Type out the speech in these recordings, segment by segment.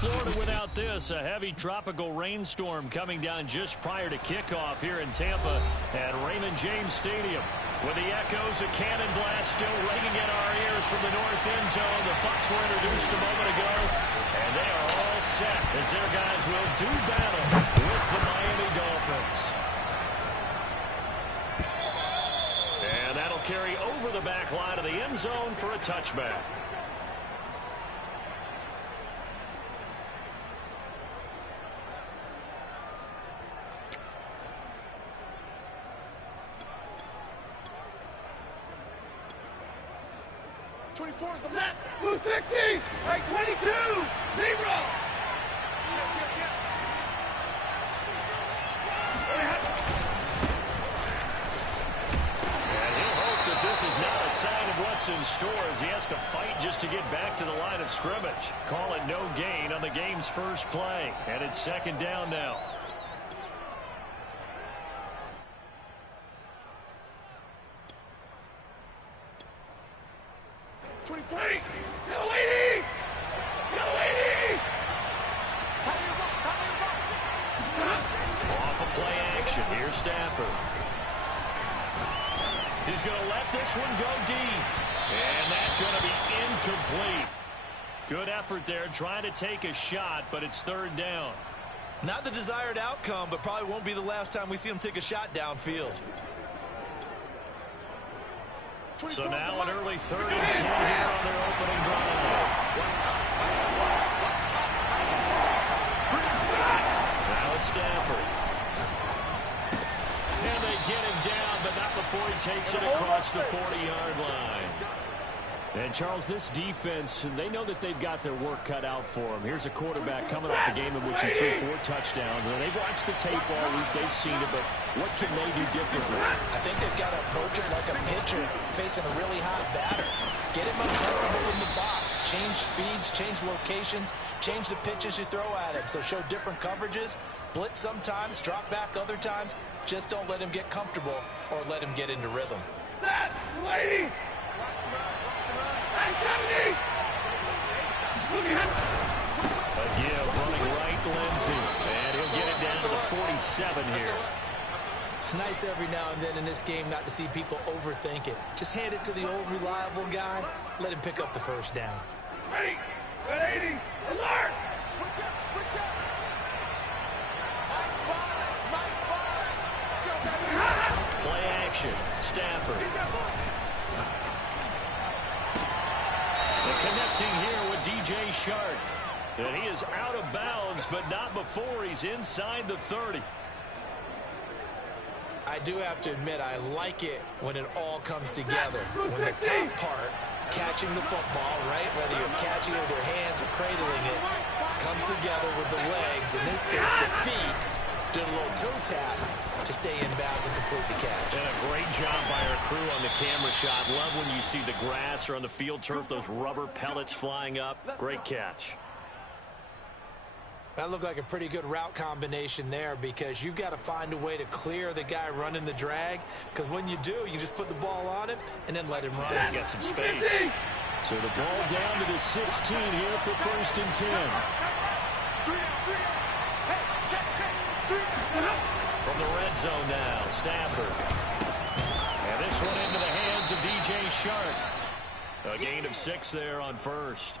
Florida without this. A heavy tropical rainstorm coming down just prior to kickoff here in Tampa at Raymond James Stadium. With the echoes, a cannon blast still ringing in our ears from the north end zone. The Bucs were introduced a moment ago, and they are all set as their guys will do battle with the Miami Dolphins. And that'll carry over the back line of the end zone for a touchback. Is the net. Blue 60. Right 22. Zero. And he'll hope that this is not a sign of what's in store as he has to fight just to get back to the line of scrimmage. Call it no gain on the game's first play. And it's second down now. Off of play action. Here's Stafford. He's going to let this one go deep. And that's going to be incomplete. Good effort there trying to take a shot, but it's third down. Not the desired outcome, but probably won't be the last time we see him take a shot downfield. So now an early 3rd and 10 here on their opening drive. Now it's Stafford. And they get him down, but not before he takes it across the 40-yard line. And, Charles, this defense, they know that they've got their work cut out for them. Here's a quarterback coming off the game in which he threw 4 touchdowns. And they've watched the tape all week. They've seen it, but what can they do differently? I think they've got to approach it like a pitcher facing a really hot batter. Get him uncomfortable in the box. Change speeds, change locations, change the pitches you throw at him. So show different coverages. Blitz sometimes, drop back other times. Just don't let him get comfortable or let him get into rhythm. That's lady! A give running right, Lindsey. And he'll get it down to the 47 here. It's nice every now and then in this game not to see people overthink it. Just hand it to the old reliable guy. Let him pick up the first down. Ready! 80! Alert! Switch up! Switch up! Play action. Stafford. The connecting here with DJ Shark. And he is out of bounds, but not before he's inside the 30. I do have to admit, I like it when it all comes together. When the top part, catching the football, right, whether you're catching it with your hands or cradling it, comes together with the legs, in this case the feet, did a little toe tap to stay in bounds and complete the catch. And a great job by our crew on the camera shot. Love when you see the grass or on the field turf, those rubber pellets flying up. Great catch. That looked like a pretty good route combination there because you've got to find a way to clear the guy running the drag, because when you do, you just put the ball on him and then let him run. He's got some space. So the ball down to the 16 here for 1st and 10. From the red zone now, Stafford. And this one into the hands of DJ Shark. A gain of 6 there on first.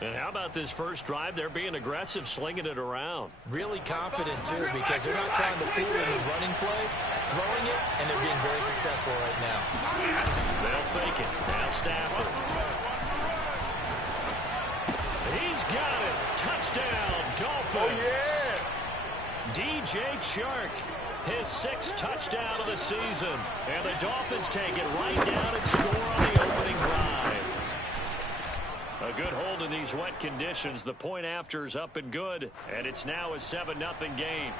And how about this first drive? They're being aggressive, slinging it around. Really confident, too, because they're not trying to fool him with running plays, throwing it, and they're being very successful right now. They'll fake it. Now Stafford. He's got it. Touchdown, Dolphins. Oh, yeah. DJ Chark, his 6th touchdown of the season. And the Dolphins take it right down and score on the opening drive. A good hold in these wet conditions. The point after is up and good, and it's now a 7-0 game.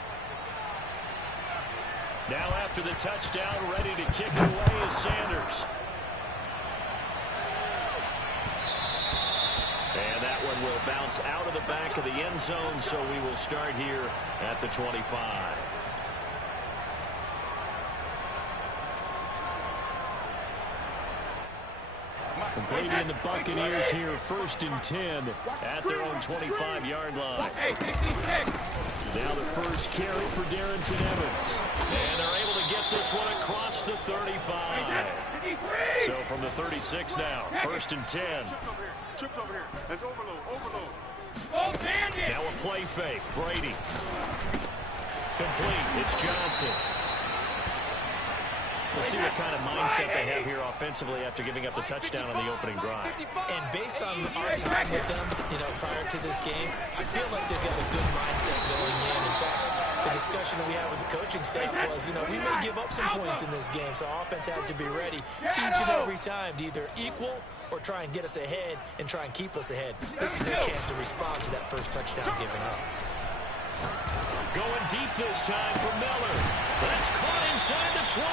Now after the touchdown, ready to kick it away is Sanders. And that one will bounce out of the back of the end zone, so we will start here at the 25. And Brady and the Buccaneers here, 1st and 10 at their own 25-yard line. Now the first carry for Darrington Evans. And they're able to get this one across the 35. So from the 36 now, 1st and 10. Chips over here. That's overload. Now a play fake. Brady. Complete. It's Johnson. We'll see what kind of mindset they have here offensively after giving up the touchdown on the opening drive. And based on our time with them, prior to this game, I feel like they've got a good mindset going in. In fact, the discussion that we had with the coaching staff was, we may give up some points in this game, so our offense has to be ready each and every time to either equal or try and get us ahead and try and keep us ahead. This is their chance to respond to that first touchdown given up. Going deep this time for Miller. That's caught inside the 20.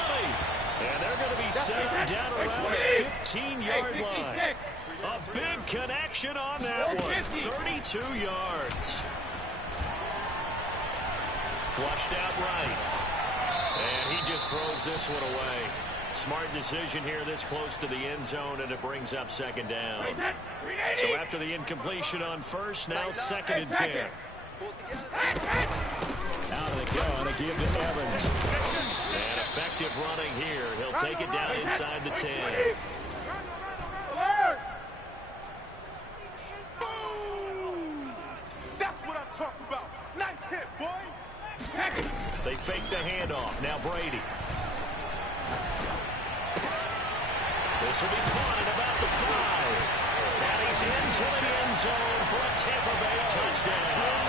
And they're going to be set down around the 15-yard line. A big connection on that one. 32 yards. Flushed out right. And he just throws this one away. Smart decision here this close to the end zone, and it brings up 2nd down. So after the incompletion on first, now 2nd and 10. Out of the gun, a give to Evans. And effective running here. He'll take it down inside the 10. Boom! That's what I'm talking about. Nice hit, boy. They fake the handoff. Now Brady. This will be caught at about the 5. And he's into the end zone for a Tampa Bay touchdown.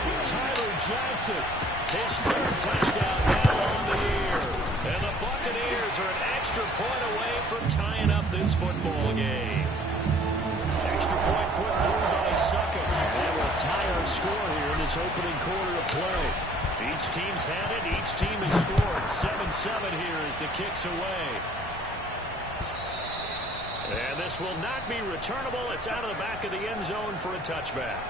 Tyler Johnson, his 3rd touchdown now on the year. And the Buccaneers are an extra point away from tying up this football game. Extra point put through by Succa. And we'll tie our score here in this opening quarter of play. Each team's had it. Each team has scored. 7-7 here as the kick's away. And this will not be returnable. It's out of the back of the end zone for a touchback.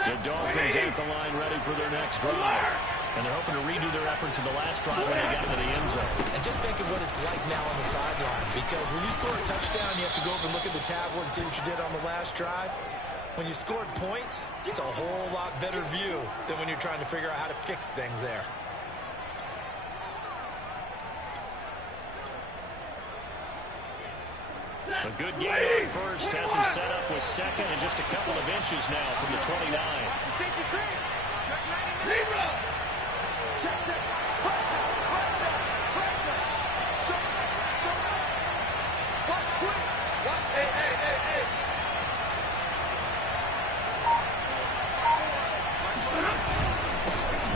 The Dolphins at the line ready for their next drive. And they're hoping to redo their efforts in the last drive when they got into the end zone. And just think of what it's like now on the sideline. Because when you score a touchdown, you have to go over and look at the tablet and see what you did on the last drive. When you scored points, it's a whole lot better view than when you're trying to figure out how to fix things there. A good game on first has him set up with 2nd and just a couple of inches now from the 29.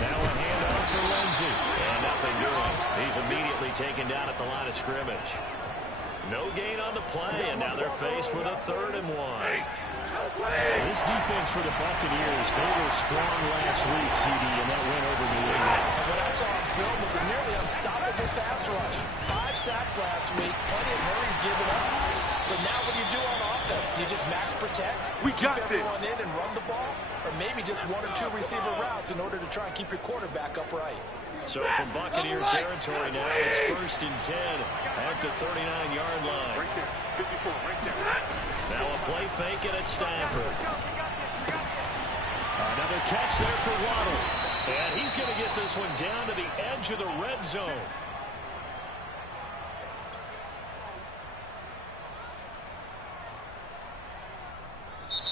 Now a handoff for Lindsey. And nothing doing. He's immediately taken down at the line of scrimmage. No gain on the play, and now they're faced with a 3rd and 1. This defense for the Buccaneers, they were strong last week, CD, and that win over New England. And what I saw on film was a nearly unstoppable pass rush. 5 sacks last week, plenty of hurries given up. So now what do you do on offense? You just max protect, keep everyone in and run the ball, or maybe just 1 or 2 receiver routes in order to try and keep your quarterback upright. So from Buccaneer territory now, it's 1st and 10 at the 39-yard line. Right there. 54, right there. Now a play fake it at Stafford. Another catch there for Waddle. And he's going to get this one down to the edge of the red zone.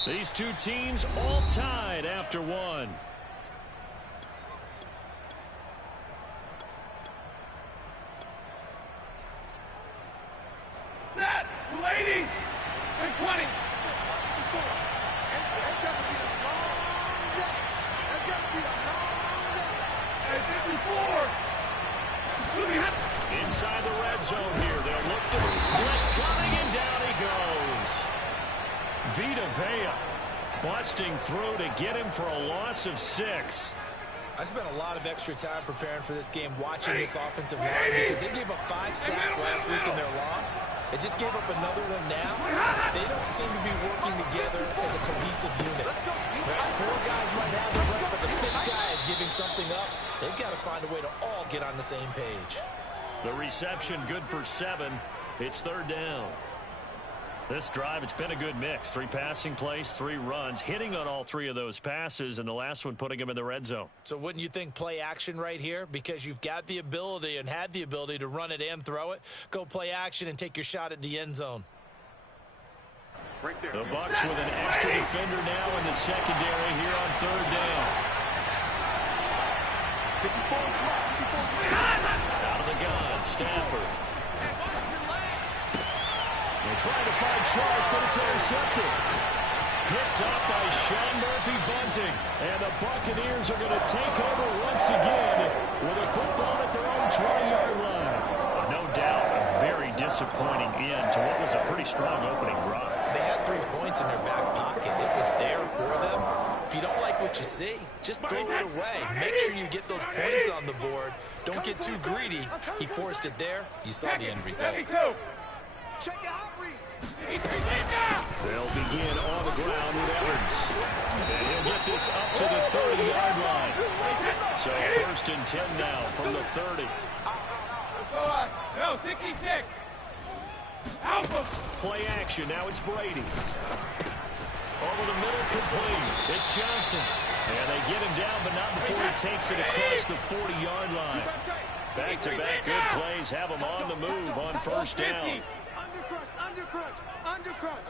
These two teams all tied after one. That, ladies, and 20. It's got to be a long day. It's got to be a long day. And 54. Moving up. Inside the red zone here. They'll look to blitz coming, and down he goes. Vita Vea busting through to get him for a loss of 6. I spent a lot of extra time preparing for this game watching this offensive line because they gave up 5 sacks last week in their loss. They just gave up another one now. They don't seem to be working together as a cohesive unit. 4 guys might have it right, but the 5th guy is giving something up. They've got to find a way to all get on the same page. The reception good for 7. It's 3rd down. This drive, it's been a good mix. 3 passing plays, 3 runs, hitting on all 3 of those passes, and the last one putting him in the red zone. So wouldn't you think play action right here? Because you've got the ability and had the ability to run it and throw it. Go play action and take your shot at the end zone. Right there. The Bucs with an extra defender now in the secondary here on 3rd down. Out of the gun, Stafford. They're trying to find Sharp, but it's intercepted. Picked up by Sean Murphy-Bunting. And the Buccaneers are going to take over once again with a football at their own 20-yard line. No doubt a very disappointing end to what was a pretty strong opening drive. They had 3 points in their back pocket. It was there for them. If you don't like what you see, just throw it away. Make sure you get those points on the board. Don't get too greedy. He forced it there. You saw the end result. Check it out, Reed. They'll begin on the ground with Evans. And he'll get this up to the 30-yard line. So 1st and 10 now from the 30. No, 66. Alpha. Play action. Now it's Brady. Over the middle, complete. It's Johnson. And they get him down, but not before he takes it across the 40-yard line. Back-to-back good plays have him on the move on 1st down. Undercrunch.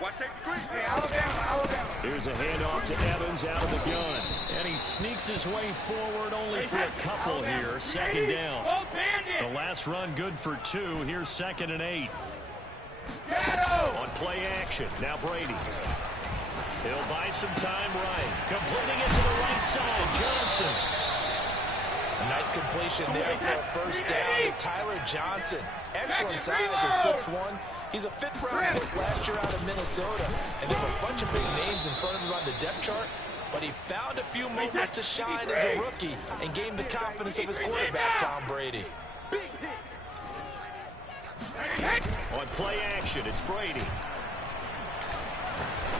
Watch safety 3. Hey, Alabama. Here's a handoff to Evans out of the gun. And he sneaks his way forward only for a couple here. 2nd down. The last run good for 2. Here's 2nd and 8. On play action. Now Brady. He'll buy some time right. Completing it to the right side. Johnson. A nice completion there for a 1st down to Tyler Johnson. Excellent size at 6'1". He's a 5th-round pick last year out of Minnesota. And there were a bunch of big names in front of him on the depth chart. But he found a few moments to shine as a rookie and gained the confidence of his quarterback, Tom Brady. On play action, it's Brady.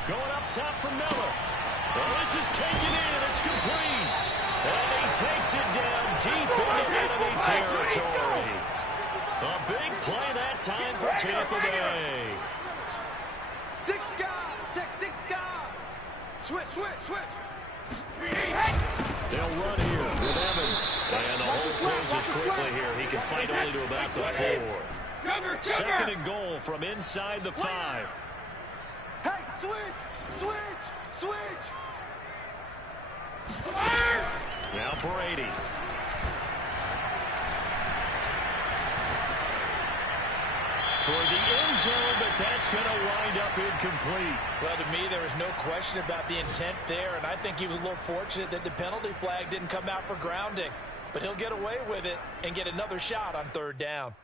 Going up top for Miller. Well, this is taken in. It's complete. And he takes it down deep into enemy territory. A big play that time for Tampa Bay. 6 guard. Check 6 guard. Switch. They'll run here with Evans. And the hole closes quickly here. He can fight only to about the 4. Cover. 2nd and goal from inside the 5. Hey, switch. Now Brady. Toward the end zone, but that's going to wind up incomplete. Well, to me, there was no question about the intent there, and I think he was a little fortunate that the penalty flag didn't come out for grounding. But he'll get away with it and get another shot on 3rd down.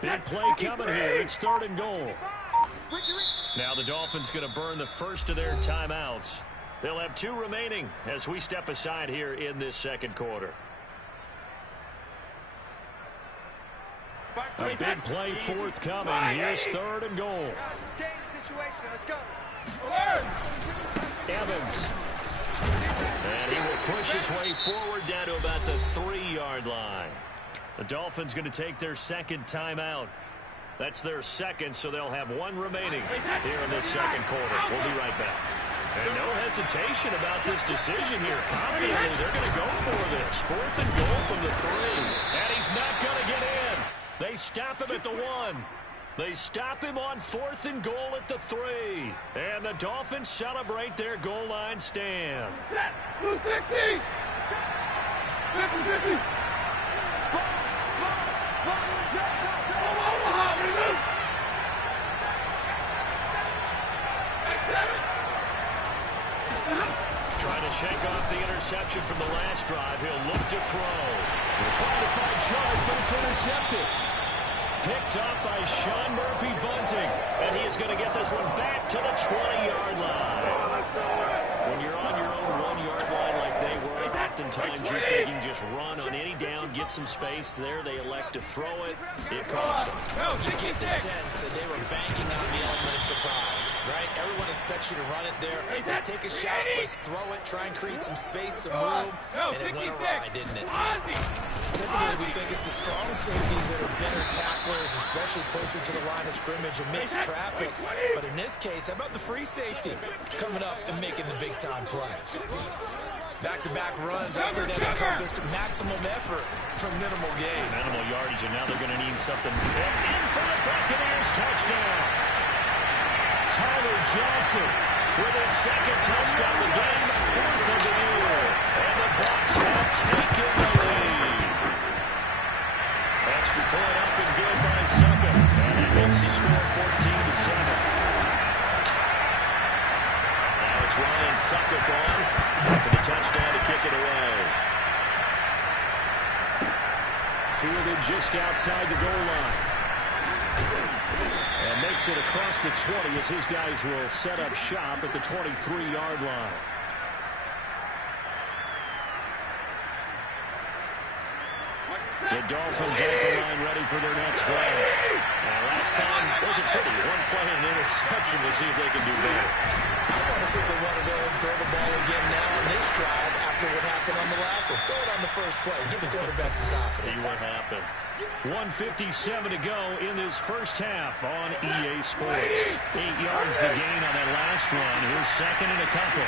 Big play coming here. It's 3rd and goal. Now the Dolphins going to burn the first of their timeouts. They'll have 2 remaining as we step aside here in this 2nd quarter. A big play forthcoming. Here's 3rd and goal. Stay in the situation. Let's go. Evans. And he will push his way forward down to about the 3-yard line. The Dolphins going to take their 2nd timeout. That's their 2nd, so they'll have 1 remaining here in this 2nd quarter. We'll be right back. And no hesitation about this decision here. Confidently, they're going to go for this. 4th and goal from the 3. And he's not going to get in. They stop him at the 1. They stop him on 4th and goal at the 3. And the Dolphins celebrate their goal line stand. Set. Blue 50. 50. Omaha, to shake off the interception from the last drive. He'll look to throw. They're trying to find Charles, but it's intercepted. Picked up by Sean Murphy Bunting. And he is going to get this one back to the 20-yard line. When you're on your own 1-yard line like they were, oftentimes you're thinking just run on any down, get some space. There they elect to throw it. It cost them. You get the sense that they were banking on the element of surprise, right? Everyone expects you to run it there. Let's take a shot. Let's throw it. Try and create some space, some room. And it went awry, didn't it? Typically, we think it's the strong safeties that are better tacklers, especially closer to the line of scrimmage amidst traffic. But in this case, how about the free safety coming up and making the big-time play? Back-to-back runs, I'd say that encompassed maximum effort from minimal gain. Minimal yardage, and now they're going to need something in for the Buccaneers. Touchdown. Tyler Johnson With his second touchdown of the game, 4th of the year. And the Bucs have taken the lead. Extra point up and good by Suckup. And that makes the score 14-7. Now it's Ryan Suckup on for the touchdown to kick it away. fielded just outside the goal line. And makes it across the 20 as his guys will set up shop at the 23-yard line. The Dolphins at the line ready for their next drive. Last time wasn't pretty. One play and an interception. We'll see if they can do better. I want to see if they want to go and throw the ball again now on this drive after what happened on the last one. Throw it on the first play. Give the quarterback some confidence. See what happens. 1:57 to go in this first half on EA Sports. 8 yards the gain on that last run. Here's second and a couple.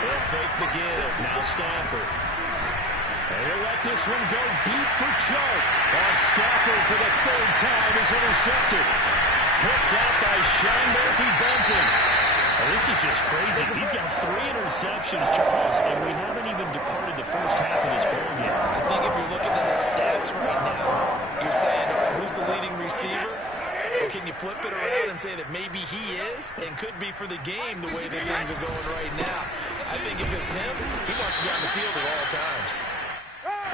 They'll fake the give. Now Stafford. And he'll let this one go deep for Chark. Stafford for the third time is intercepted. Picked up by Sean Murphy Bunting. Oh, this is just crazy. He's got 3 interceptions, Charles, and we haven't even departed the first half of this ball yet. I think if you're looking at the stats right now, you're saying, all right, who's the leading receiver? Or can you flip it around and say that maybe he is and could be for the game the way that things are going right now? I think if it's him, he wants to be on the field at all times.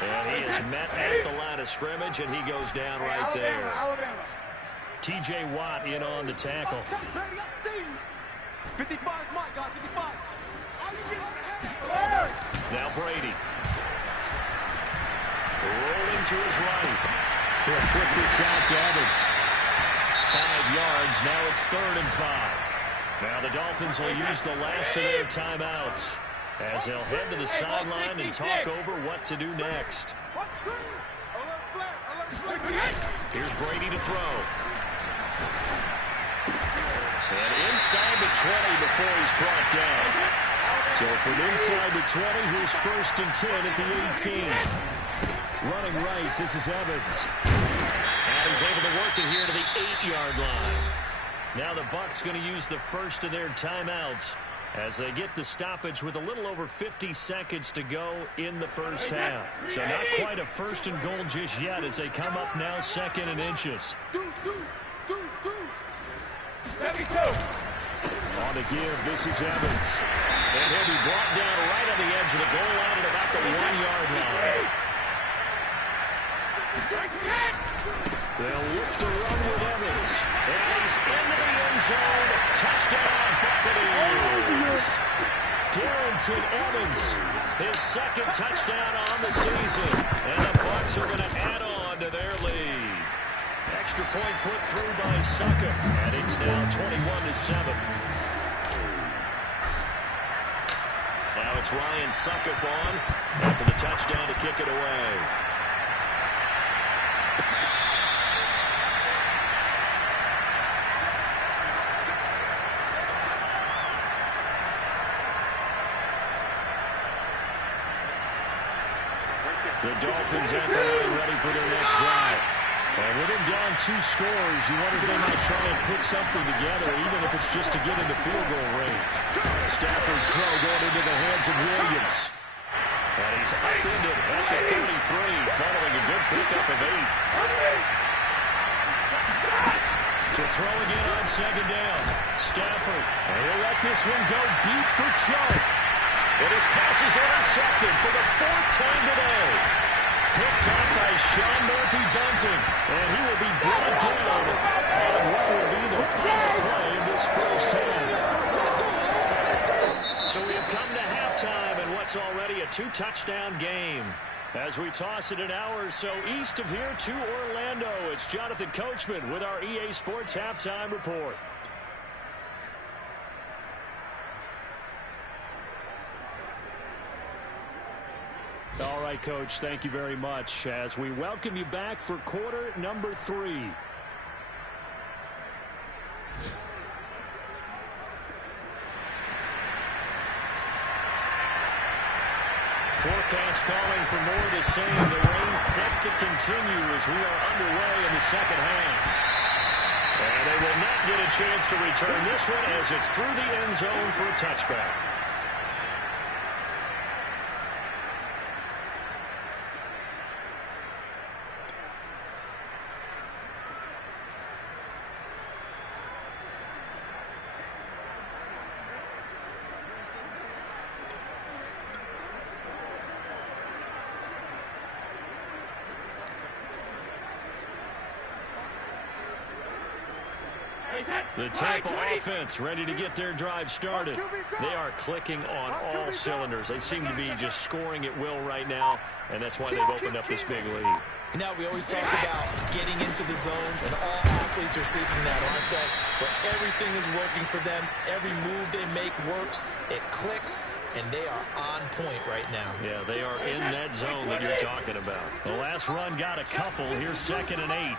And he is met at the line of scrimmage, and he goes down right there. T.J. Watt in on the tackle. 55 is mine, guys, 55. Now Brady. Rolling to his right. He'll flip this out to Evans. 5 yards. Now it's 3rd and 5. Now the Dolphins will use the last of their timeouts as they'll head to the sideline and talk over what to do next. Here's Brady to throw. And inside the 20 before he's brought down. So from inside the 20, here's 1st and 10 at the 18. Running right, this is Evans. And he's able to work it here to the 8-yard line. Now the Bucs going to use the first of their timeouts as they get the stoppage with a little over 50 seconds to go in the first half. So not quite a 1st and goal just yet as they come up now 2nd and inches. On the give, this is Evans. And he'll be brought down right on the edge of the goal line at about the 1-yard line. They'll look to run with Evans. And he's into the end zone. Touchdown, Buccaneers. Darrington Evans. His 2nd touchdown on the season. And the Bucs are going to add on to their lead. Extra point put through by Suckup. And it's now 21-7. Now it's Ryan Suckup on after the touchdown to kick it away. The Dolphins at the line ready for their next drive. And with him down 2 scores, you wonder if they might try and put something together, even if it's just to get into field goal range. Stafford's throw going into the hands of Williams. And he's upended at the 33, following a good pickup of 8. To throw again on 2nd down. Stafford. And he'll let this one go deep for Chuck. And his pass is intercepted for the 4th time today. Picked up by Sean Murphy-Bunting. And he will be brought down on what will be the final play of this first half. So we have come to halftime in what's already a 2-touchdown game. As we toss it an hour or so east of here to Orlando, it's Jonathan Coachman with our EA Sports Halftime Report. All right, Coach, thank you very much as we welcome you back for quarter number 3. Forecast calling for more of the same. The rain set to continue as we are underway in the second half. And they will not get a chance to return this one as it's through the end zone for a touchback. The Tampa offense ready to get their drive started. They are clicking on all cylinders. They seem to be just scoring at will right now, and that's why they've opened up this big lead. Now, we always talk about getting into the zone, and all athletes are seeking that, aren't they? Where everything is working for them. Every move they make works. It clicks, and they are on point right now. Yeah, they are in that zone that you're talking about. The last run got a couple. Here's 2nd and 8.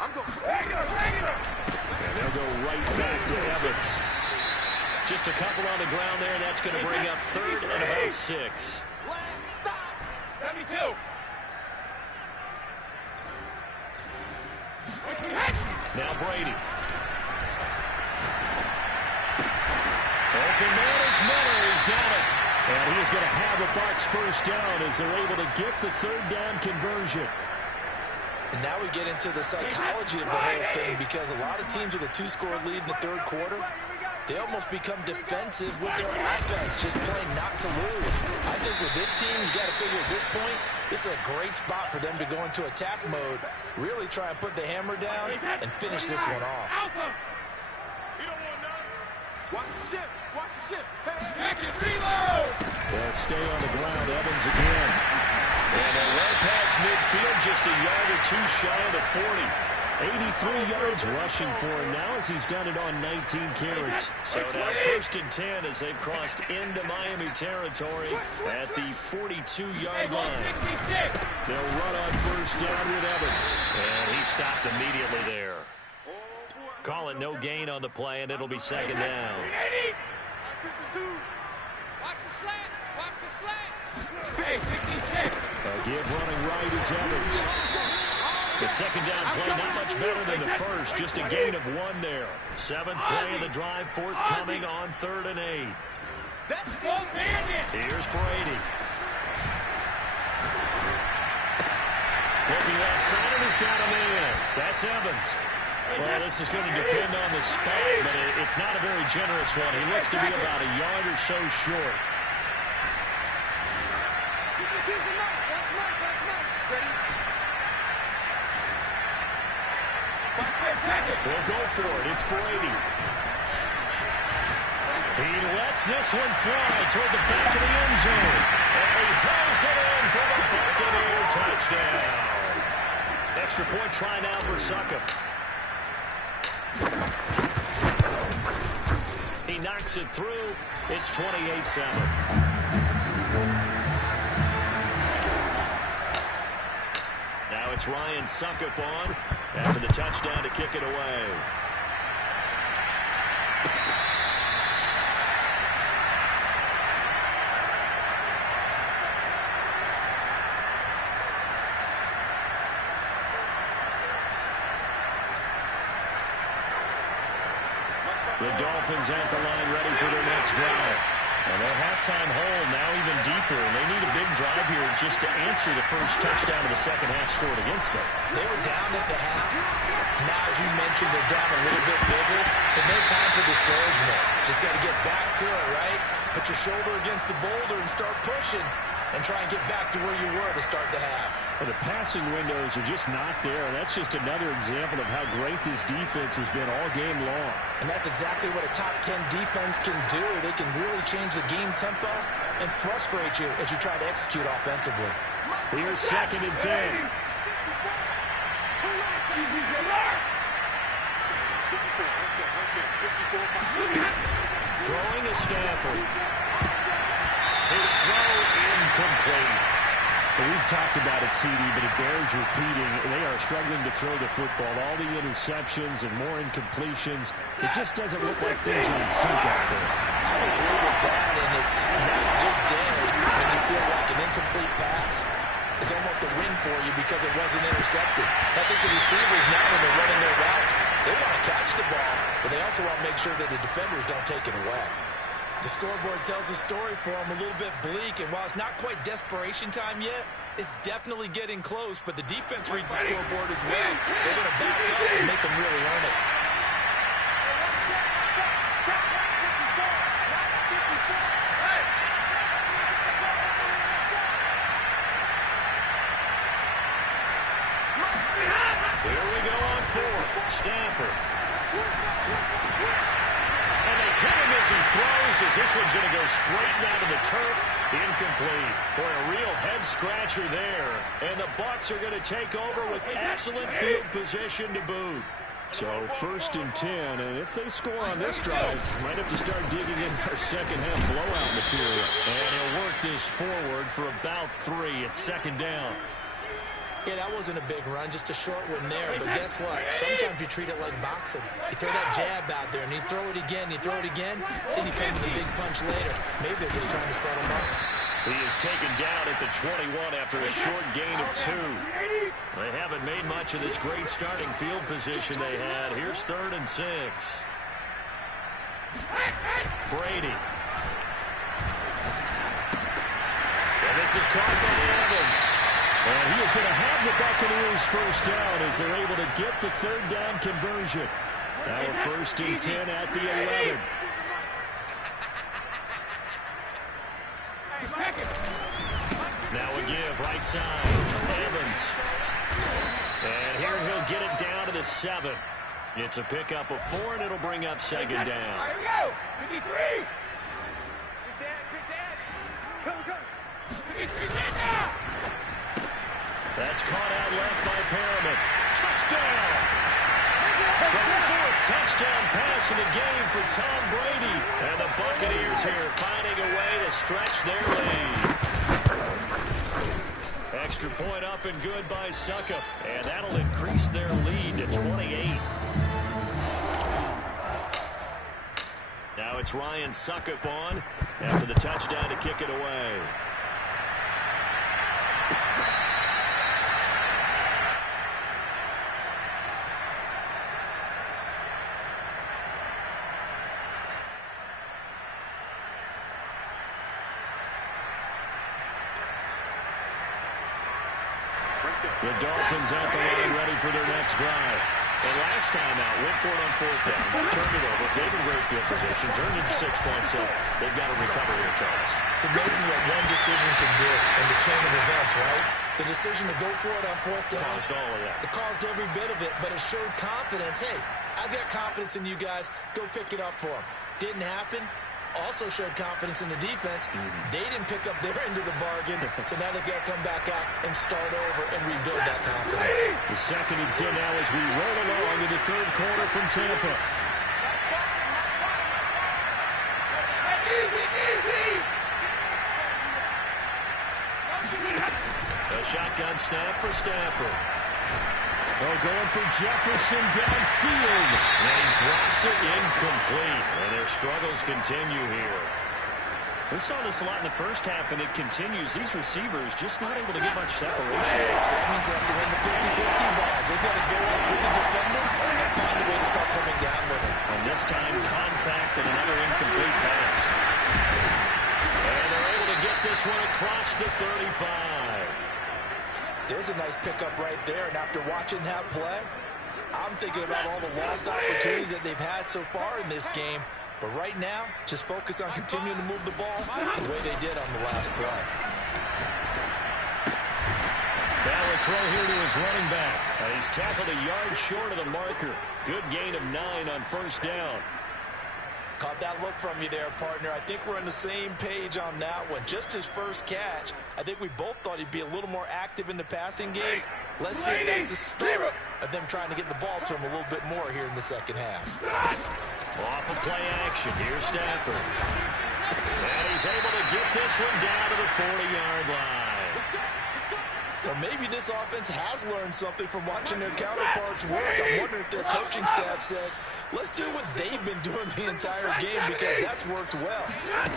I'm going regular. And they'll go right back to Evans. Just a couple on the ground there. That's going to bring up 3rd and about 6. Let me go. Now Brady. Open man is Miller. He's got it. And he's going to have a Bucs first down as they're able to get the 3rd down conversion. And now we get into the psychology of the whole thing because a lot of teams with a 2-score lead in the 3rd quarter, they almost become defensive with their offense, just playing not to lose. I think with this team, you got to figure at this point, this is a great spot for them to go into attack mode, really try and put the hammer down and finish this one off. You don't want none. Watch the ship. Watch the ship. Hey, Reload! They'll stay on the ground. Evans again. And a run past midfield, just a yard or 2 shy of the 40. 83 yards rushing for him now as he's done it on 19 carries. So now 1st and 10 as they've crossed into Miami territory at the 42-yard line. They'll run on 1st down with Evans. And he stopped immediately there. Call it no gain on the play, and it'll be 2nd down. Watch the slats. Watch the slats. Hey, 66. Give running right is Evans. The 2nd down play not much better than the 1st. Just a gain of 1 there. 7th play of the drive forthcoming on 3rd and 8. Here's Brady. Looking left side, and he's got him in. That's Evans. Well, this is going to depend on the spot, but it's not a very generous one. He looks to be about a yard or so short. They'll go for it. It's Brady. He lets this one fly toward the back of the end zone. And he hauls it in for the Buccaneer touchdown. Extra point try now for Succop. He knocks it through. It's 28-7. Now it's Ryan Succop on after the touchdown to kick it away. The Dolphins at the line ready for their next drive. And their halftime hole now even deeper, and they need a big drive here just to answer the first touchdown of the second half scored against them. They were down at the half. Now, as you mentioned, they're down a little bit bigger, but no time for discouragement. Just got to get back to it, right? Put your shoulder against the boulder and start pushing and try and get back to where you were to start the half. Well, the passing windows are just not there. That's just another example of how great this defense has been all game long. And that's exactly what a top 10 defense can do. They can really change the game tempo and frustrate you as you try to execute offensively. Here's 2nd and 10. Throwing to Stafford. His throw incomplete. Well, we've talked about it, CD, but it bears repeating. They are struggling to throw the football. All the interceptions and more incompletions. It just doesn't look like things are in sync out there. I agree with that, and it's not a good day when you feel like an incomplete pass is almost a win for you because it wasn't intercepted. I think the receivers now, when they're running their routes, they want to catch the ball, but they also want to make sure that the defenders don't take it away. The scoreboard tells a story for them, a little bit bleak, and while it's not quite desperation time yet, it's definitely getting close, but the defense reads the scoreboard as well. They're going to back up and make them really earn it. Here we go on 4th. Stafford. And they hit him as he throws, as this one's going to go straight down to the turf. Incomplete. Boy, a real head-scratcher there. And the Bucs are going to take over with excellent field position to boot. So 1st and 10, and if they score on this drive, might have to start digging in our second half blowout material. And he'll work this forward for about 3 at 2nd down. Yeah, that wasn't a big run, just a short one there. But guess what? Sometimes you treat it like boxing. You throw that jab out there, and you throw it again, then you come to the big punch later. Maybe they're just trying to set him up. He is taken down at the 21 after a short gain of 2. They haven't made much of this great starting field position they had. Here's 3rd and 6. Brady. And this is caught by Evans. And he is going to have the Buccaneers first down as they're able to get the 3rd down conversion. Now a 1st and 10 at the 11. Now a give, right side. Evans. And here he'll get it down to the 7. It's a pickup of 4, and it'll bring up 2nd down. Here we go. 53. Good dad. Come. That's caught out left by Perriman. Touchdown! The 4th touchdown pass in the game for Tom Brady. And the Buccaneers here finding a way to stretch their lead. Extra point up and good by Suckup. And that'll increase their lead to 28. Now it's Ryan Suckup on after the touchdown to kick it away. The Dolphins at the line ready for their next drive. And last time out, went for it on 4th down, turned it over, gave it great field position, turned it to 6 points up. They've got to recover here, Charles. It's amazing what one decision can do in the chain of events, right? The decision to go for it on 4th down. Caused all of that. It caused every bit of it, but it showed confidence. Hey, I've got confidence in you guys. Go pick it up for them. Didn't happen. Also showed confidence in the defense. They didn't pick up their end of the bargain, so now they've got to come back out and start over and rebuild that confidence. The 2nd and 10 now as we roll along to the 3rd quarter from Tampa. A shotgun snap for Stafford. Oh, going for Jefferson downfield. And he drops it incomplete. And their struggles continue here. We saw this a lot in the first half, and it continues. These receivers just not able to get much separation. So that means they have to win the 50-50 balls. They've got to go up with the defender and find a way to start coming down with him. And this time, contact and another incomplete pass. get this one across the 35. There's a nice pickup right there, and after watching that play, I'm thinking about all the lost opportunities that they've had so far in this game. But right now, just focus on continuing to move the ball the way they did on the last play. Now a throw here to his running back. And he's tackled a yard short of the marker. Good gain of 9 on first down. Caught that look from you there, partner. I think we're on the same page on that one. Just his first catch, I think we both thought he'd be a little more active in the passing game. Let's see if that's the start of them trying to get the ball to him a little bit more here in the second half. Off of play action. Here's Stafford. And he's able to get this one down to the 40-yard line. Well, maybe this offense has learned something from watching their counterparts work. I'm wondering if their coaching staff said, let's do what they've been doing the entire game because that's worked well.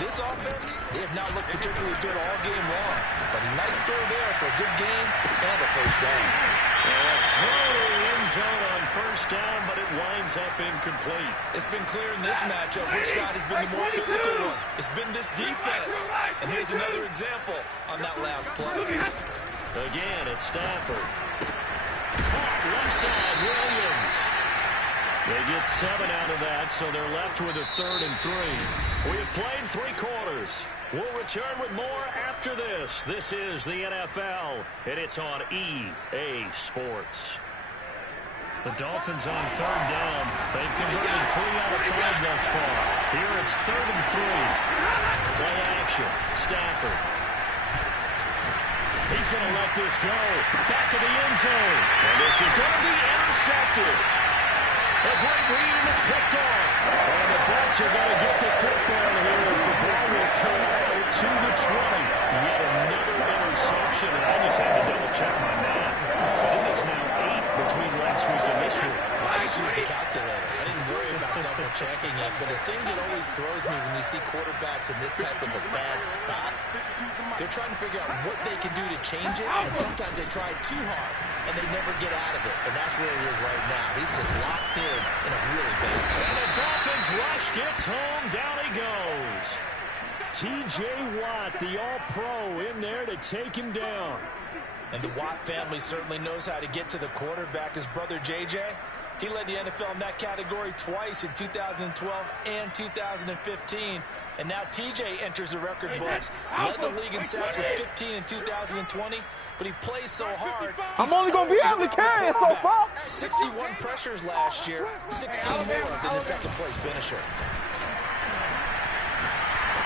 This offense, they have not looked particularly good all game long. But a nice throw there for a good game and a first down. A throw to the end zone on first down, but it winds up incomplete. It's been clear in this matchup which side has been the more physical one. It's been this defense. And here's another example on that last play. Again, it's Stafford. Caught left side, Williams. They get 7 out of that, so they're left with a 3rd and 3. We have played 3 quarters. We'll return with more after this. This is the NFL, and it's on EA Sports. The Dolphins on 3rd down. They've converted 3 out of 5 thus far. Here it's 3rd and 3. Play action. Stafford. He's going to let this go. Back of the end zone. And this is going to be intercepted. A great read, and it's picked off. And the Bucs are going to get the football here as the ball will come out to the 20. Yet another interception, and I just had to double-check my math. I think it's now 8 between last week and this week. I just used the calculator. I didn't worry about double-checking it. But the thing that always throws me when you see quarterbacks in this type of a bad spot, they're trying to figure out what they can do to change it, and sometimes they try too hard, and they never get out of it. And that's where he is right now. He's just locked in a really bad way. And the Dolphins rush gets home. Down he goes. T.J. Watt, the All-Pro, in there to take him down. And the Watt family certainly knows how to get to the quarterback. His brother, J.J., he led the NFL in that category twice in 2012 and 2015. And now T.J. enters the record books. Led the league in sacks with 15 in 2020, but he plays so hard. I'm only going to be able to carry it so far. 61 pressures last year, 16 more than the second-place finisher.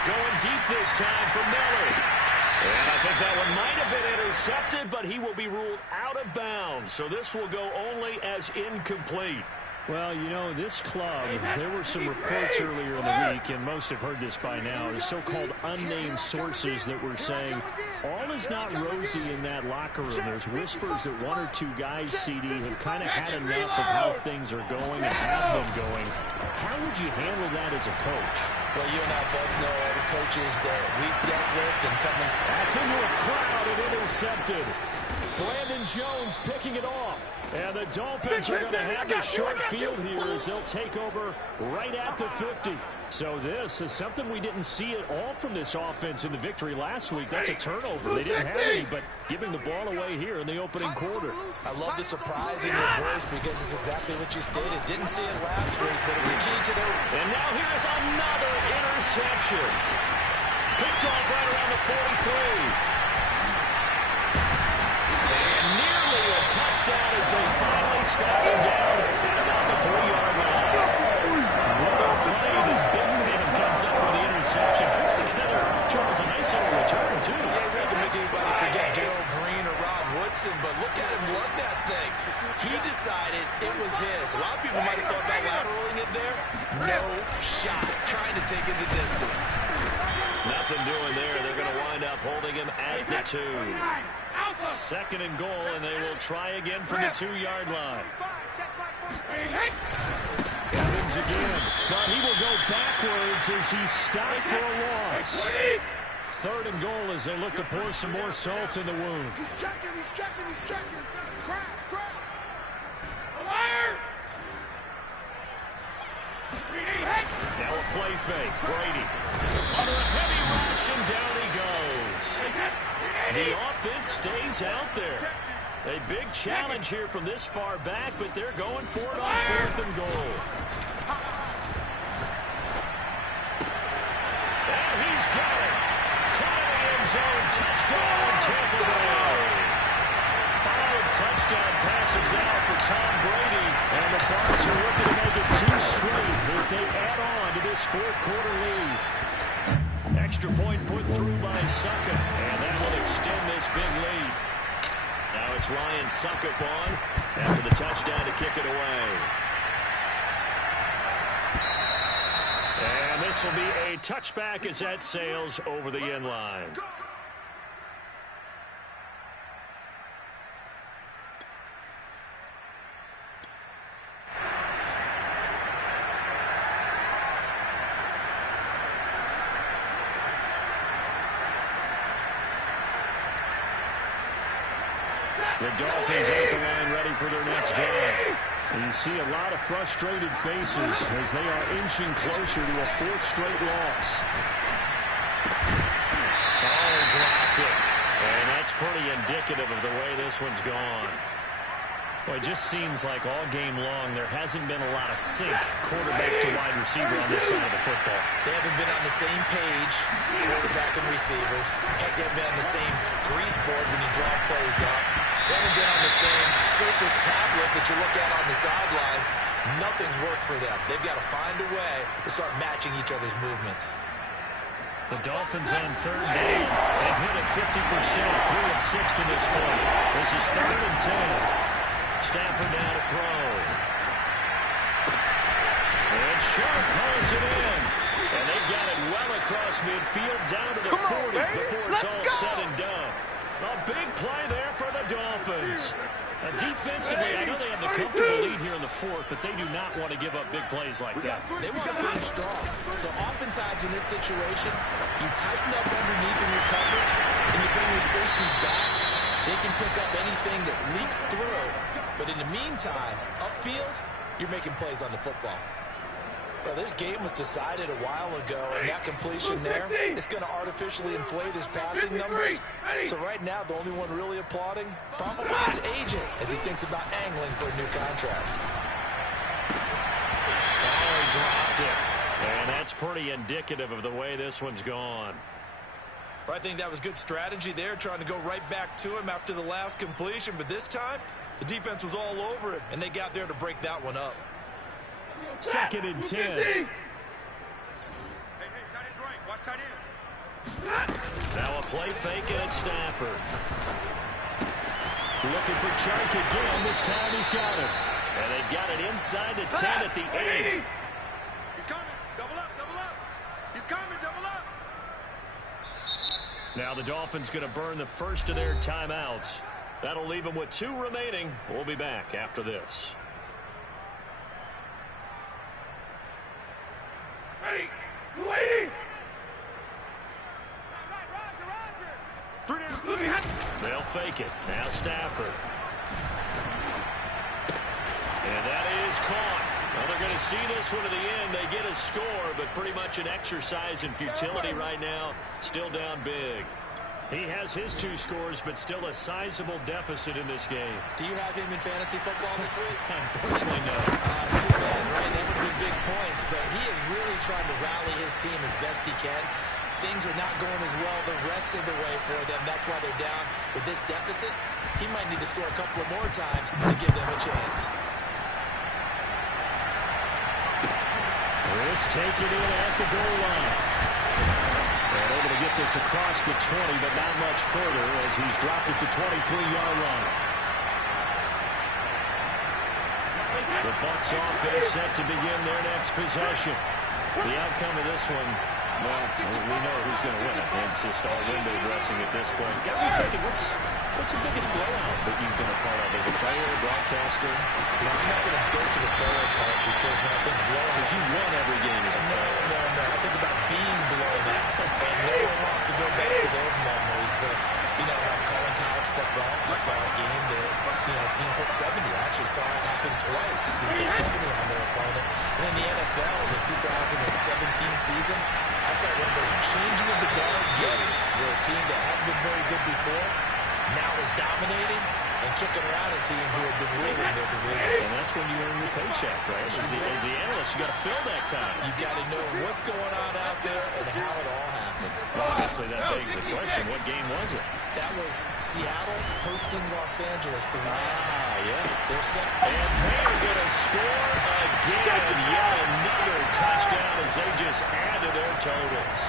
Going deep this time for Miller. And I think that one might have been intercepted, but he will be ruled out of bounds. So this will go only as incomplete. Well, you know, this club, there were some reports earlier in the week, and most have heard this by now, the so-called unnamed sources that were saying all is not rosy in that locker room. There's whispers that 1 or 2 guys, CD, have kind of had enough of how things are going and have been going. How would you handle that as a coach? Well, you and I both know all the coaches that we've dealt with and coming. That's into a crowd and intercepted. Brandon Jones picking it off. And the Dolphins are going to have the short field here as they'll take over right at the 50. So this is something we didn't see at all from this offense in the victory last week. That's a turnover. They didn't have any, but giving the ball away here in the opening quarter. I love the surprise in your voice because it's exactly what you stated. Didn't see it last week, but it's a key to their... And now here is another interception. Picked off right around the 43. And nearly a touchdown as they finally stop him down at about the 3-yard line. What a play. The big man comes up with the interception. Puts together, Charles, a nice little return, too. Yeah, he's not going to make anybody forget Darrell Green or Rod Woodson, but look at him lug that thing. He decided it was his. A lot of people might have thought about lateraling it there. No shot. Trying to take it the distance. Nothing doing there. They're going to wind up holding him at the 2. 2nd and goal, and they will try again from the 2-yard line. Evans again, but he will go backwards as he's stopped for a loss. 3rd and goal as they look to pour some more salt in the wound. He's checking. Crash. Now a play fake. Brady under a heavy rush, and down he goes. The offense stays out there. A big challenge here from this far back, but they're going for it on 4th and goal. And he's got it. Caught in the end zone. Touchdown, Tampa Bay. 5 touchdown passes now for Tom Brady. And the Bucs are looking to make it 2 straight as they add on to this 4th quarter lead. Extra point put through by Succop, and that will extend this big lead. Now it's Ryan Succop on after the touchdown to kick it away. And this will be a touchback as that sails over the end line. The Dolphins at the line ready for their next drive. And you see a lot of frustrated faces as they are inching closer to a 4th straight loss. Oh, dropped it. And that's pretty indicative of the way this one's gone. Well, it just seems like all game long there hasn't been a lot of sync quarterback to wide receiver on this side of the football. They haven't been on the same page, quarterback and receivers. Heck, they haven't been on the same grease board when you draw plays up. They haven't been on the same surface tablet that you look at on the sidelines. Nothing's worked for them. They've got to find a way to start matching each other's movements. The Dolphins on 3rd down. They've hit it 50%, 3 of 6 to this point. This is 3rd and 10. Stafford now to throw. And Sharp pulls it in. And they got it well across midfield down to the 40 before it's all said and done. A big play there for the Dolphins. Defensively, I know they have the comfortable lead here in the 4th, but they do not want to give up big plays like that. They want to finish strong. So oftentimes in this situation, you tighten up underneath in your coverage, and you bring your safeties back. They can pick up anything that leaks through. But in the meantime, upfield, you're making plays on the football. Well, this game was decided a while ago, and that completion there is going to artificially inflate his passing numbers. So right now, the only one really applauding probably his agent as he thinks about angling for a new contract. Oh, he dropped it. And that's pretty indicative of the way this one's gone. I think that was good strategy there, trying to go right back to him after the last completion. But this time, the defense was all over him, and they got there to break that one up. 2nd and 10. Hey, tight end's right. Watch tight end. Now a play fake, and it's Stafford. Looking for Chark again. This time he's got it. And they've got it inside the 10 at the 8. He's coming. Double up, double up. He's coming, double up. Now the Dolphins going to burn the first of their timeouts. That'll leave them with 2 remaining. We'll be back after this. Ready. Waiting. They'll fake it. Now Stafford. And that is caught. Well, they're going to see this one to the end. They get a score, but pretty much an exercise in futility right now. Still down big. He has his 2 scores, but still a sizable deficit in this game. Do you have him in fantasy football this week? Unfortunately, no. It's too bad, right? That would be big points, but he is really trying to rally his team as best he can. Things are not going as well the rest of the way for them. That's why they're down with this deficit. He might need to score a couple of more times to give them a chance. Risk taking it at the goal line. And able to get this across the 20, but not much further as he's dropped it to 23-yard line. The Bucs offense set to begin their next possession. The outcome of this one, well, we know who's going to win it. It's just all window dressing at this point. Got me thinking, what's the biggest blowout that you've been a part of as a player, broadcaster? Well, I'm not going to go to the player part because when I think blowout, You won every game as a player. No. I think about being blown out, and no one wants to go back to those memories. But, when I was calling college football, I saw a game that, a team put 70. I actually saw it happen twice. A team put 70 on their opponent. And in the NFL, the 2017 season, I saw one of those changing of the guard games where a team that hadn't been very good before now is dominating and kicking around a team who had been ruling their division. And that's when you earn your paycheck, right? As the analyst, you got to fill that time. You've got to know what's going on out there and how it all happened. Well, obviously, that begs the question, what game was it? That was Seattle hosting Los Angeles, the Rams. Yeah. They're set. And they're going to score again. Yet another touchdown as they just add to their totals.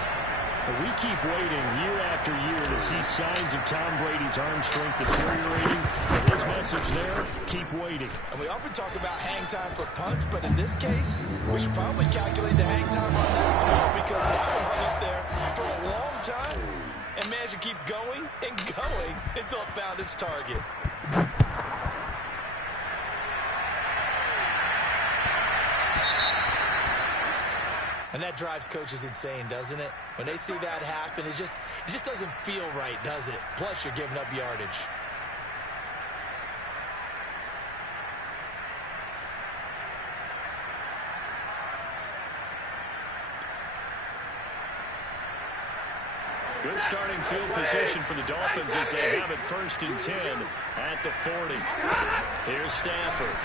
We keep waiting year after year to see signs of Tom Brady's arm strength deteriorating. His message there, keep waiting. And we often talk about hang time for punts, but in this case, we should probably calculate the hang time on that field because that one hung up there for a long time and managed to keep going and going until it found its target. And that drives coaches insane, doesn't it? When they see that happen, it just doesn't feel right, does it? Plus, you're giving up yardage. Good starting field position for the Dolphins as they have it 1st and 10 at the 40. Here's Stafford.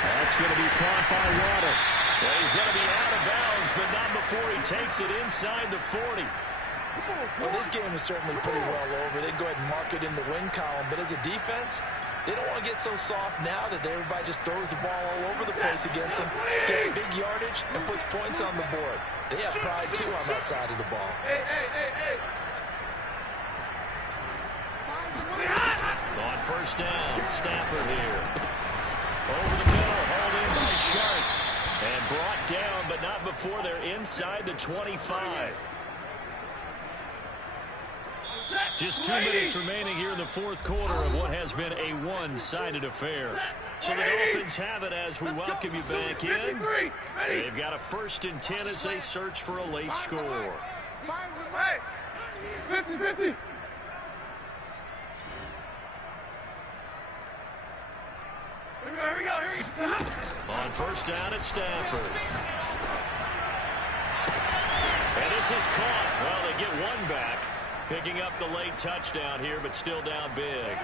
That's going to be caught by Waddle. Well, he's going to be out of bounds, but not before he takes it inside the 40. Well, this game is certainly pretty well over. They go ahead and mark it in the win column, but as a defense, they don't want to get so soft now that everybody just throws the ball all over the place against them, gets big yardage, and puts points on the board. They have pride, too, on that side of the ball. On 1st down, Stafford here. Over the middle, hauled in by Sharp. And brought down, but not before they're inside the 25. Just 2 minutes remaining here in the 4th quarter of what has been a one-sided affair. So the Dolphins have it as we welcome you back in. They've got a 1st and 10 as they search for a late score. 50-50. Here we go. On 1st down at Stafford. And this is caught. Well, they get one back. Picking up the late touchdown here, but still down big.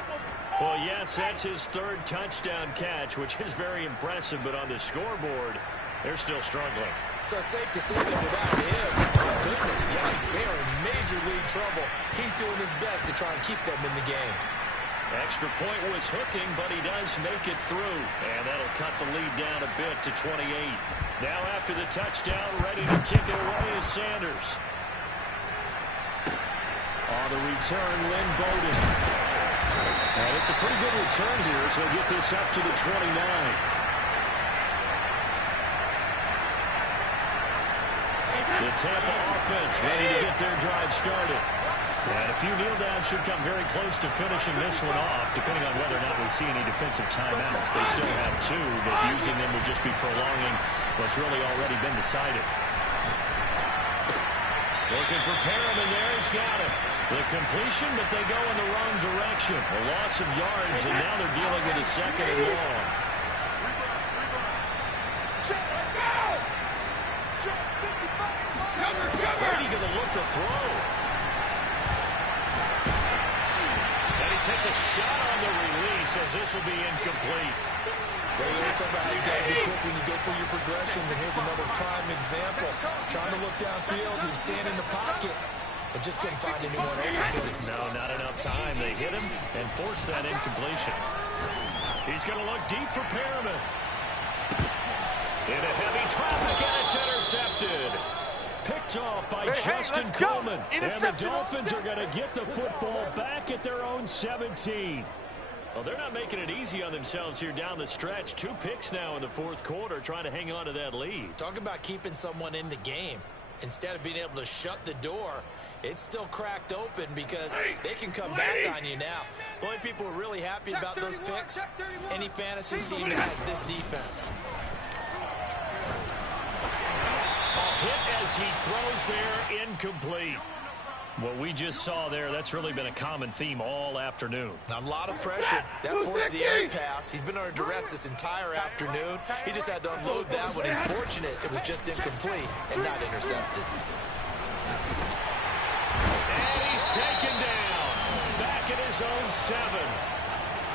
Well, yes, that's his 3rd touchdown catch, which is very impressive, but on the scoreboard, they're still struggling. So safe to say that without him, oh goodness, yikes, they are in major league trouble. He's doing his best to try and keep them in the game. Extra point was hooking, but he does make it through. And that'll cut the lead down a bit to 28. Now after the touchdown, ready to kick it away is Sanders. On the return, Lynn Bowden. And it's a pretty good return here, so he'll get this up to the 29. The Tampa offense ready to get their drive started. And a few kneel downs should come very close to finishing this one off, depending on whether or not we see any defensive timeouts. They still have 2, but using them would just be prolonging what's really already been decided. Looking for Perriman there, he's got it. The completion, but they go in the wrong direction. A loss of yards, and now they're dealing with a 2nd and long. Brady going to look to throw. And he takes a shot on the release as this will be incomplete. They always talk about how you got to be quick when you go through your progressions, and here's another prime example. Trying to look downfield, he was standing in the pocket, but just couldn't find anyone open. No, not enough time. They hit him and forced that incompletion. He's going to look deep for Perriman. Into heavy traffic, and it's intercepted. Picked off by Justin Coleman. And the Dolphins are going to get the football back at their own 17. Well, they're not making it easy on themselves here down the stretch. 2 picks now in the 4th quarter, trying to hang on to that lead. Talk about keeping someone in the game. Instead of being able to shut the door, it's still cracked open because they can come back on you now. The only people who are really happy about those picks, any fantasy team that has this defense. A hit as he throws there, incomplete. What we just saw there, that's really been a common theme all afternoon. A lot of pressure. That forced the air pass. He's been under duress this entire afternoon. He just had to unload that one. He's fortunate it was just incomplete and not intercepted. And he's taken down. Back at his own 7.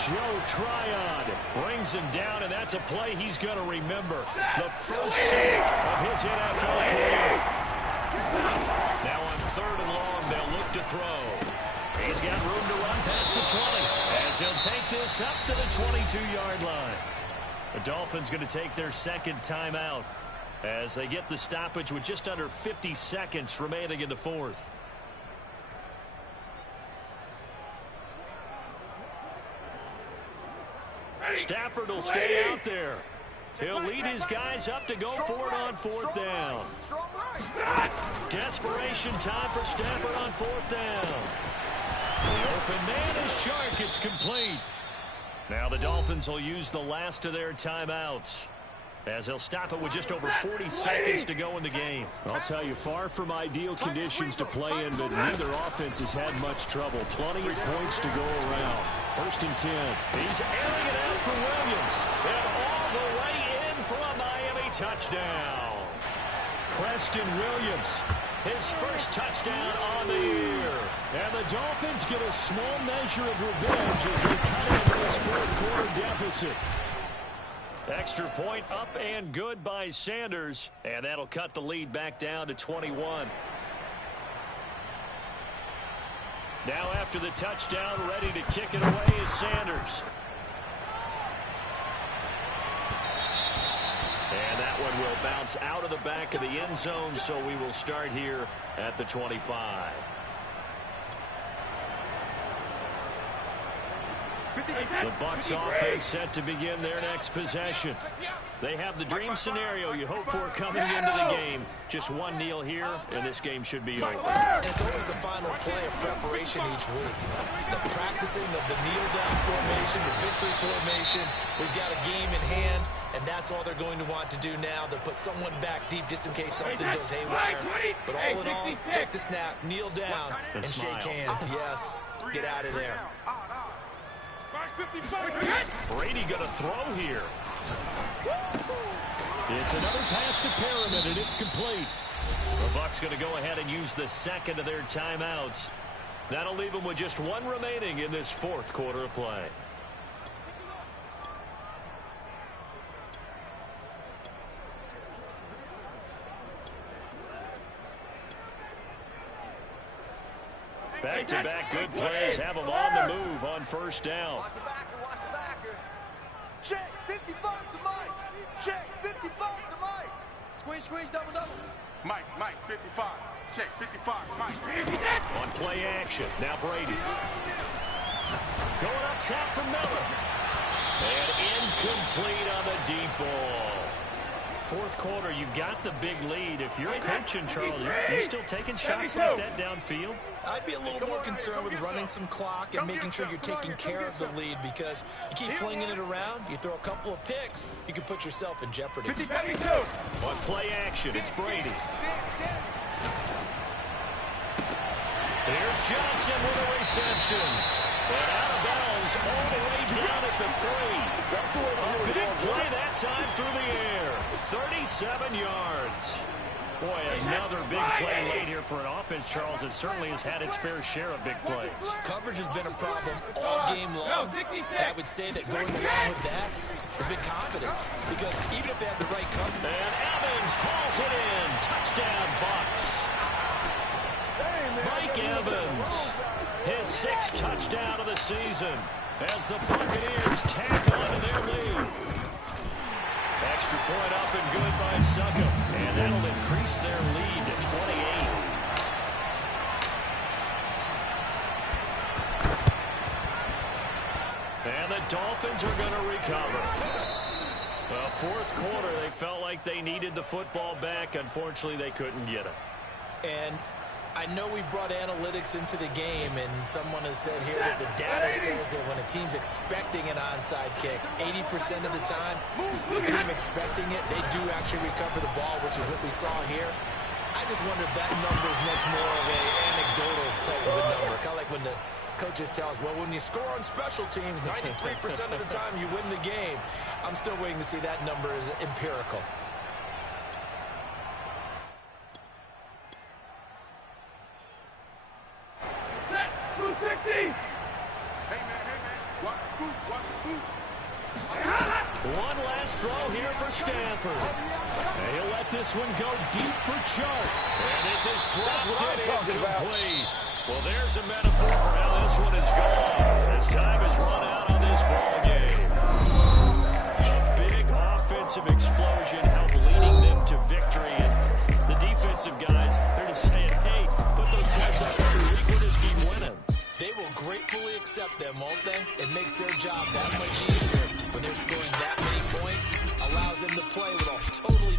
Joe Tryon brings him down, and that's a play he's going to remember. The first sack of his NFL career. Now on 3rd and long, they'll look to throw. He's got room to run past the 20 as he'll take this up to the 22-yard line. The Dolphins going to take their second timeout as they get the stoppage with just under 50 seconds remaining in the 4th. Stafford will stay out there. He'll lead his guys up to go for it on 4th down. Desperation time for Stafford on 4th down. The open man is Shark. It's complete. Now the Dolphins will use the last of their timeouts as they'll stop it with just over 40 seconds to go in the game. I'll tell you, far from ideal conditions to play in, but neither offense has had much trouble. Plenty of points to go around. 1st and 10. He's airing it out for Williams. And all the way in for a Miami touchdown. Preston Williams, his first touchdown on the year. And the Dolphins get a small measure of revenge as they cut into this 4th quarter deficit. Extra point up and good by Sanders. And that'll cut the lead back down to 21. Now after the touchdown, ready to kick it away is Sanders. And that one will bounce out of the back of the end zone, so we will start here at the 25. The Bucs offense set to begin their next possession. They have the dream scenario you hope for coming into the game. Just one kneel here, and this game should be over. It's always the final play of preparation each week. The practicing of the kneel-down formation, the victory formation. We've got a game in hand, and that's all they're going to want to do now. They'll put someone back deep just in case something goes haywire. But all in all, take the snap, kneel down, and shake hands. Yes, get out of there. Brady going to throw here. It's another pass to Perriman, and it's complete. The Bucs going to go ahead and use the second of their timeouts. That'll leave them with just one remaining in this 4th quarter of play. Back-to-back good plays have them on the move on 1st down. Watch the backer. Check, 55 to Mike. Check, 55 to Mike. Squeeze, double. Mike, 55. Check, 55, Mike. On play action, now Brady. Going up top for Miller. And incomplete on the deep ball. 4th quarter, you've got the big lead. If you're coaching, Charles, you still taking shots like that downfield? I'd be a little more concerned with running some clock and making sure you're taking care of the lead, because you keep flinging it around, you throw a couple of picks, you can put yourself in jeopardy. On play action, it's Brady. Here's Johnson with a reception. But out of bounds all the way down at the 3. A big play that time through the air. 37 yards. Boy, another big play late here for an offense, Charles, that certainly has had its fair share of big plays. Coverage has been a problem all game long. I would say that going along with that has been confidence, because even if they have the right coverage. And Evans calls it in. Touchdown, Bucs. Mike Evans, his 6th touchdown of the season as the Buccaneers tack on to their lead. Extra point up and good by Suckham, and that'll increase their lead to 28. And the Dolphins are going to recover. Well, 4th quarter, they felt like they needed the football back. Unfortunately, they couldn't get it. And I know we've brought analytics into the game, and someone has said here that the data says that when a team's expecting an onside kick, 80% of the time, the team expecting it, they do actually recover the ball, which is what we saw here. I I just wonder if that number is much more of an anecdotal type of a number. Kind of like when the coaches tell us, well, when you score on special teams, 93% of the time you win the game. I'm still waiting to see that number as empirical. Set. Move 60. Hey, man. Watch the boot. Watch the boot. One last throw here for Stanford. And he'll let this one go deep for Chark. And this is dropped it incomplete. Well, there's a metaphor for how this